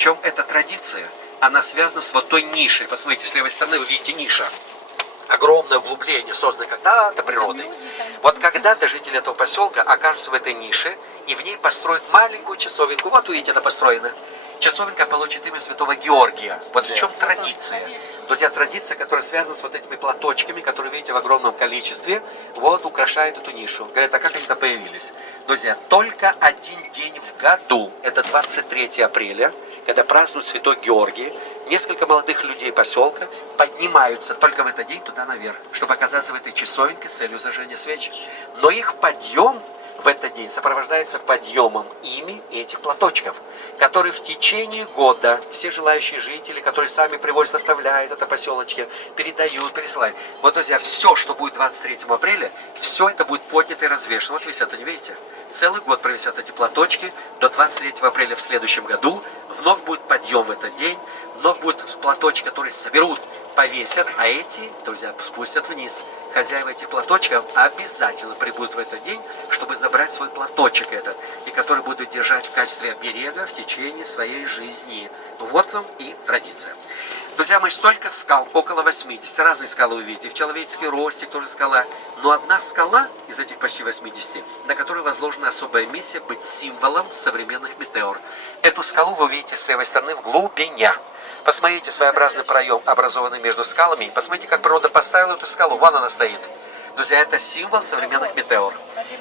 чем эта традиция, она связана с вот той нишей. Посмотрите, с левой стороны вы видите ниша. Огромное углубление, созданное когда-то природой. Вот когда-то жители этого поселка окажутся в этой нише, и в ней построят маленькую часовенку. Вот увидите, это построено. Часовенка получит имя святого Георгия. Вот в чем традиция. Друзья, традиция, которая связана с вот этими платочками, которые видите в огромном количестве, вот украшает эту нишу. Говорят, а как они-то появились? Друзья, только один день в году, это 23 апреля, когда празднуют Святой Георгий, несколько молодых людей поселка поднимаются только в этот день туда наверх, чтобы оказаться в этой часовенке с целью зажжения свечи. Но их подъем в этот день сопровождается подъемом ими этих платочков, которые в течение года все желающие жители, которые сами привозят, оставляют это поселочки, передают, пересылают. Вот, друзья, все, что будет 23 апреля, все это будет поднято и развешено. Вот висят они, видите? Целый год провисят эти платочки. До 23 апреля в следующем году вновь будет подъем в этот день, вновь будет платочки, которые соберут, повесят, а эти, друзья, спустят вниз. Хозяева этих платочков обязательно прибудут в этот день, забрать свой платочек этот, и который будут держать в качестве оберега в течение своей жизни. Вот вам и традиция. Друзья мои, столько скал, около 80, разные скалы вы видите, в человеческий ростик тоже скала, но одна скала из этих почти 80, на которой возложена особая миссия быть символом современных метеор. Эту скалу вы видите с левой стороны в глубине. Посмотрите, своеобразный проем, образованный между скалами. Посмотрите, как природа поставила эту скалу. Вон она стоит. Друзья, это символ современных метеор.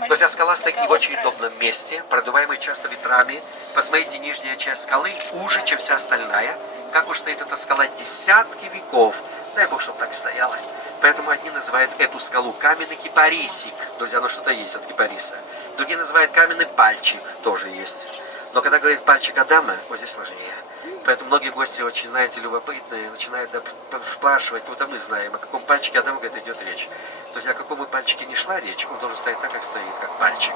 Друзья, скала стоит не в очень удобном месте, продуваемой часто ветрами. Посмотрите, нижняя часть скалы уже, чем вся остальная. Как уж стоит эта скала десятки веков. Дай Бог, чтобы так стояла. Поэтому одни называют эту скалу каменный кипарисик. Друзья, ну что-то есть от кипариса. Другие называют каменный пальчик. Тоже есть. Но когда говорят пальчик Адама, вот здесь сложнее. Поэтому многие гости очень, знаете, любопытные, начинают спрашивать, ну, да мы знаем, о каком пальчике Адама, говорит, идет речь. То есть о каком бы пальчике не шла речь, он должен стоять так, как стоит, как пальчик.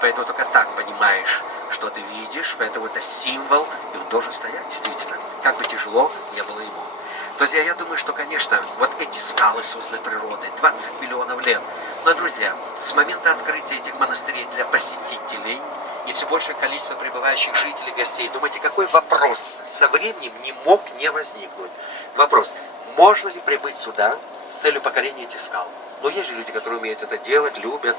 Поэтому только так понимаешь, что ты видишь, поэтому это символ, и он должен стоять, действительно. Как бы тяжело не было ему. Друзья, я думаю, что, конечно, вот эти скалы созданы природой, 20 миллионов лет. Но, друзья, с момента открытия этих монастырей для посетителей и все большее количество прибывающих жителей, гостей, думаете, какой вопрос со временем не мог не возникнуть? Вопрос, можно ли прибыть сюда с целью покорения этих скал? Но есть же люди, которые умеют это делать, любят.